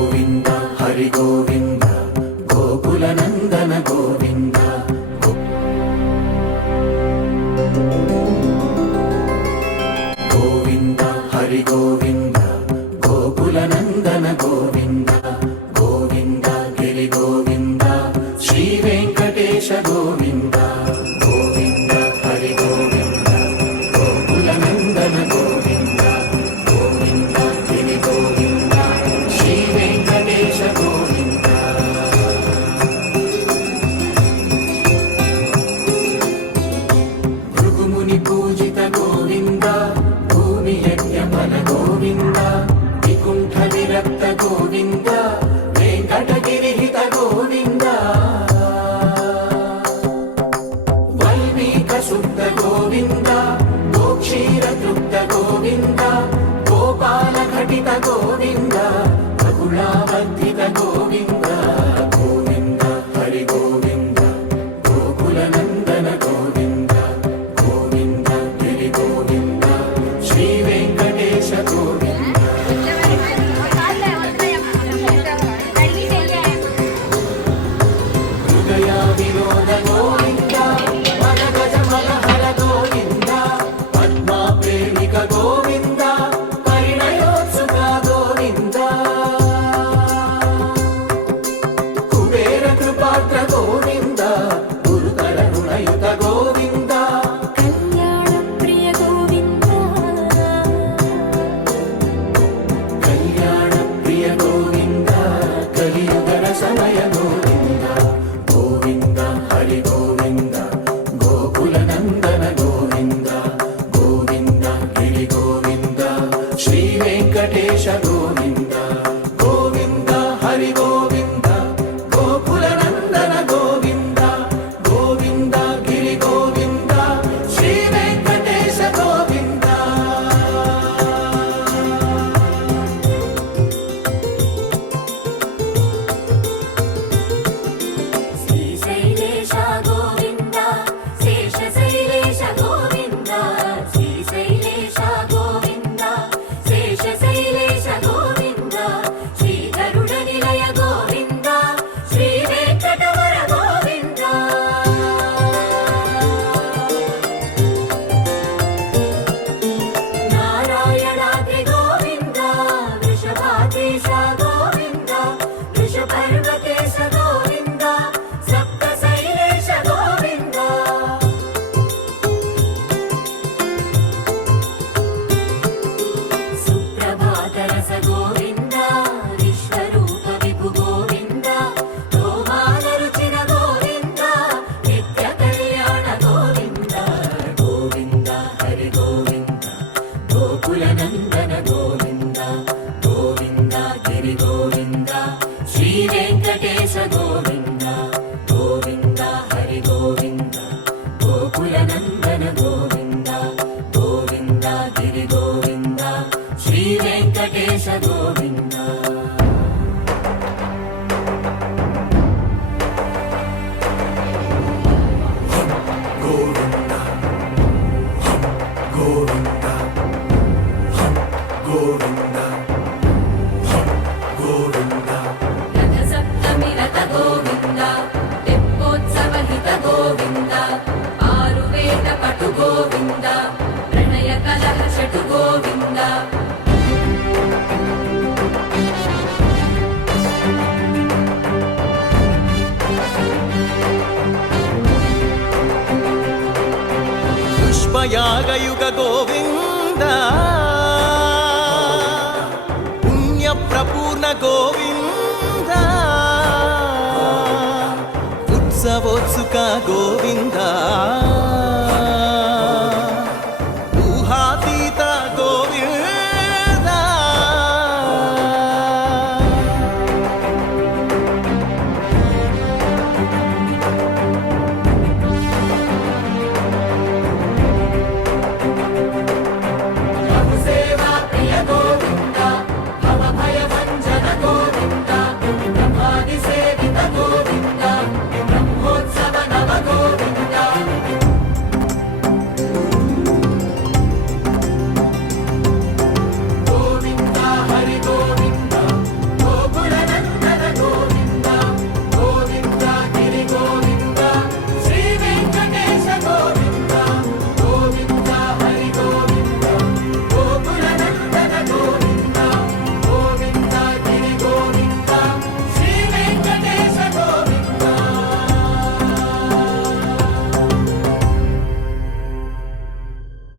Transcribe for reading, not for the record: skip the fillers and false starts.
గోవింద హరి గోవింద గోకుల నందన గోవింద గోవింద హరి గోవింద గోకుల నందన గోవింద గోవింద గిరి గోవింద శ్రీ వెంకటేశ గోవింద గోవింద హరి గోవింద గోకుల నందన గోవింద గోవింద గిరి గోవింద శ్రీ వెంకటేశ గోవింద భృగుముని పూజిత గోవింద భూమి యజ్ఞఫల గోవింద వికుంఠ విరక్త గోవింద వెంకటగిరిహిత గోవింద వల్మీక శుద్ధ గోవింద గోక్షీర తృప్త గోవింద గోపాల ఘటిత గోవింద బహుళావర్ధిత గోవింద గోవింద హరి గోవింద గోకుల నందన గోవింద గోవింద గిరి గోవింద శ్రీ వెంకటేశ గోవింద హృదయ వినోద గోవింద మన గజ మలహర గోవింద పద్మా ప్రేమిక గోవింద పరిణయోత్సుక గోవింద కుబేర కృపాత్ర గోవింద గురుతర రుణయుత గోవింద కళ్యాణ ప్రియ గోవింద కళ్యాణ ప్రియ గోవింద కలియుగ సమయ గోవింద గోవింద హరి గోవింద గోకుల నందన గోవింద గోవింద గిరి గోవింద శ్రీ వెంకటేశ గోవింద గోవింద హరి గోవింద గోకుల నందన గోవింద గోవింద గిరి గోవింద శ్రీ వెంకటేశ గోవింద శ్రీశైలేశ గోవింద శేషశైలేశ గోవింద శ్రీశైలేశ గోవింద శేషశైలేశ గోవింద శ్రీ గరుడ నిలయ గోవింద శ్రీ వెంకటవర గోవింద నారాయణాద్రి గోవింద వృషభాద్రీశ గోవింద వృషపర్వతేశ గోవింద సప్తశైలేశ గోవింద సుప్రభాతరస గోవింద విశ్వరూప విభు గోవింద గోమాల రుచిన గోవింద నిత్య కళ్యాణ గోవింద గోవింద హరి గోవింద గోకుల నందన గోవింద గోవింద గిరి గోవింద శ్రీ వెంకటేశ గోవింద గోవింద హరి గోవింద గోకుల నందన గోవింద గోవింద గిరి గోవింద శ్రీ వెంకటేశ గోవింద గోవింద గోవింద గోవింద గోవింద రథ సప్తమి రథ గోవింద తెప్పోత్సవ హిత గోవింద ఆరువేద పటు గోవింద ప్రణయ కలహ షటు గోవింద పుష్పయాగయుగ గోవింద పుణ్య ప్రపూర్ణ గోవింద ఉత్సవోత్సుక గోవింద